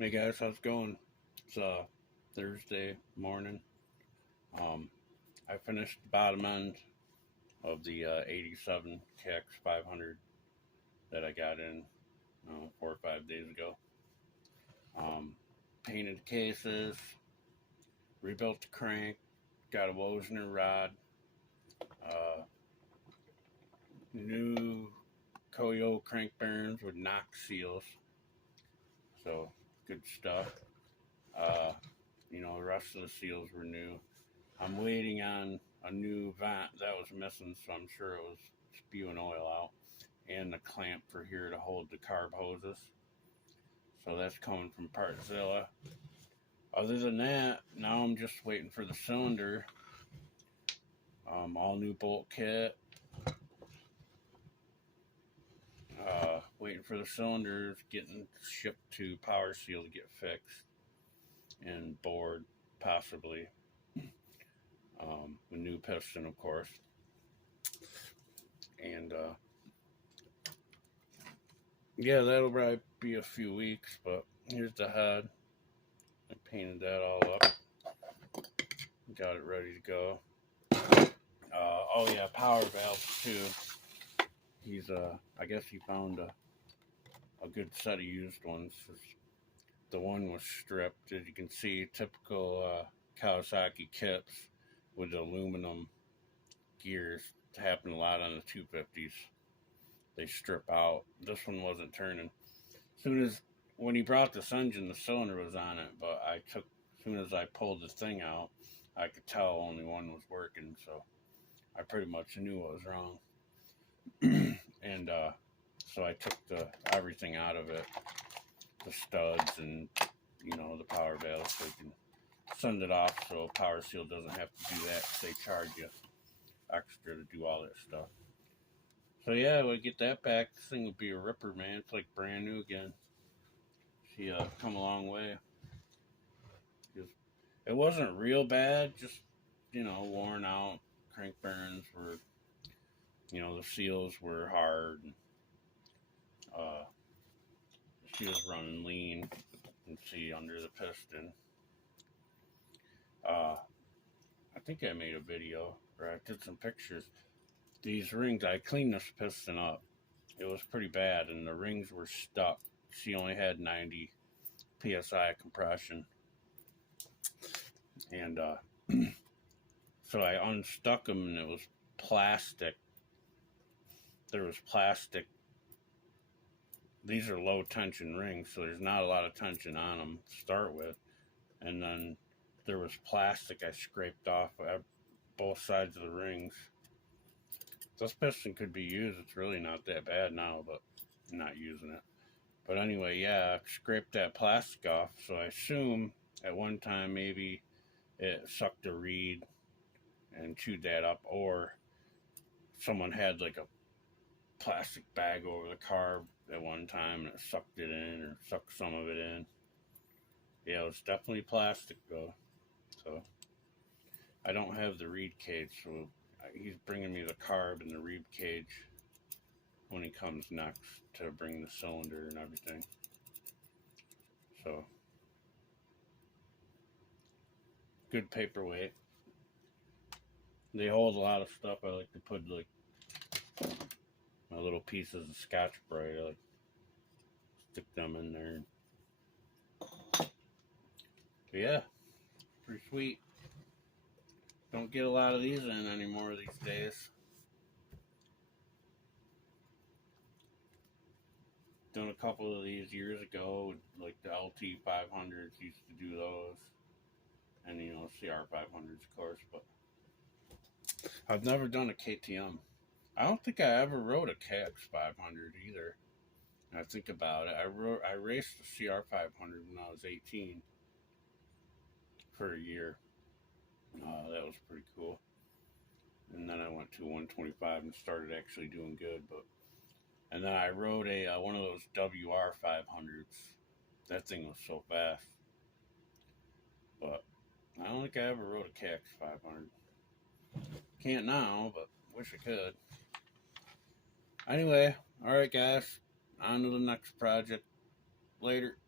Hey guys, how's it going? It's Thursday morning. Um, I finished the bottom end of the 87 kx500 that I got in 4 or 5 days ago. Painted the cases, rebuilt the crank, got a Wozner rod, uh, new Koyo crank bearings with Knox seals. So good stuff. Uh, the rest of the seals were new. I'm waiting on a new vent that was missing, so I'm sure it was spewing oil out, and the clamp for here to hold the carb hoses. So that's coming from Partzilla. Other than that, now I'm just waiting for the cylinder. All new bolt kit. Waiting for the cylinders getting shipped to Power Seal to get fixed and bored, possibly. A new piston, of course. And yeah, that'll probably be a few weeks, but here's the head. I painted that all up. Got it ready to go. Oh yeah, power valves too. He's I guess he found a good set of used ones. The one was stripped, as you can see, typical Kawasaki kits with aluminum gears. It happened a lot on the 250s. They strip out. This one wasn't turning. When he brought this engine, the cylinder was on it, but as soon as I pulled the thing out, I could tell only one was working, so I pretty much knew what was wrong. And so I took everything out of it, the studs and the power valve, so you can send it off so Power Seal doesn't have to do that because they charge you extra to do all that stuff. So yeah, we'll get that back. This thing will be a ripper, man. It's like brand new again. She come a long way. It wasn't real bad, just worn out. Crank bearings were, the seals were hard. She was running lean. You can see under the piston. I think I made a video, or I did some pictures. These rings, I cleaned this piston up. It was pretty bad, and the rings were stuck. She only had 90 psi compression. And so I unstuck them, and it was plastic. There was plastic. These are low tension rings, so there's not a lot of tension on them to start with. And then there was plastic I scraped off both sides of the rings. This piston could be used. It's really not that bad now, but I'm not using it. But anyway, yeah, I scraped that plastic off, so I assume at one time maybe it sucked a reed and chewed that up, or someone had like a plastic bag over the carb at one time and it sucked it in, or sucked some of it in. Yeah, it was definitely plastic though. So I don't have the reed cage, so he's bringing me the carb and the reed cage when he comes next to bring the cylinder and everything. So good paperweight. They hold a lot of stuff. I like to put like my little pieces of Scotch-Brite. I like to stick them in there. But yeah, pretty sweet. Don't get a lot of these in anymore these days. Done a couple of these years ago, like the LT500s used to do those, and CR500s of course, but I've never done a KTM. I don't think I ever rode a kx500 either. I think about it. I raced the CR500 when I was 18 for a year. That was pretty cool. And then I went to 125 and started actually doing good. And then I rode one of those WR500s. That thing was so fast. But I don't think I ever rode a kx500. Can't now, but wish I could. Anyway, alright guys, on to the next project. Later.